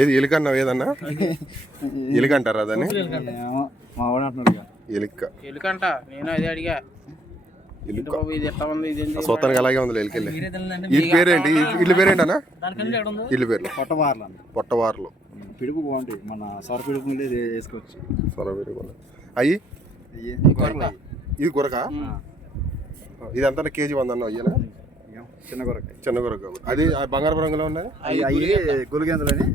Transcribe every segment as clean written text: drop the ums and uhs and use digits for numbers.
ఏది ఎలుకన్నావు ఏదన్నా ఎలుక అంటారా దాన్ని ఎలుకంట నేను అదే అడిగా ఇది ఎట్లా ఉంది ఇది సొత్తానికి అలాగే ఉంది ఎలుకెళ్ళి వీటి పేరేంటి ఇల్లు పేరేంటి అన్న ఇల్లు పేర్లు పొట్టవార్లు పిడుపు బాగుంటాయి మన సొర పిడుపు వేసుకోవచ్చు సొర పిడుపు అయ్యి ఇది గురక ఇది అంతా కేజీ 100 అన్న అయ్యానా చిన్న గురక అది బంగారు రంగులో ఉన్నాయి గులిగెందులని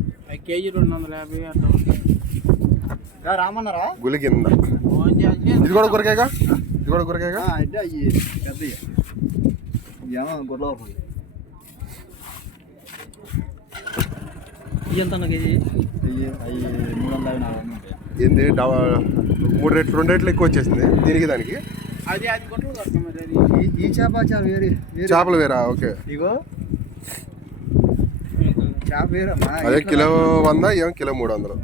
కేజీ 250 అట్లా రామన్నారా గులిగింద ఇది కూడా గురకేగా ఇది కూడా గురకేగా అంటే అవి పెద్ద ఏమో గొడవ ఎంత కేజీ అవి 350 ఏంది 2 రేట్లు ఎక్కువ వచ్చేసింది దీనికి దానికి అది కొట్లు ఈ చేప వేరే చేపలు వేరా ఓకే ఇగో చేప వేరమ్మా అదే కిలో 100 ఏమో కిలో 300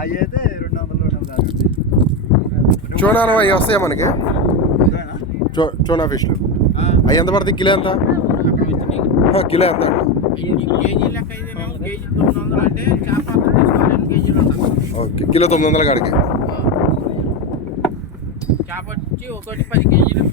అవి అయితే 200 చోనాలు అవి వస్తాయా మనకి చోనా ఫిష్లు అవి ఎంత పడుతుంది కిలో ఎంత కిలో ఎంత ఓకే కిలో 900 కాడికి చేప వచ్చి ఒకటి 10 కేజీలు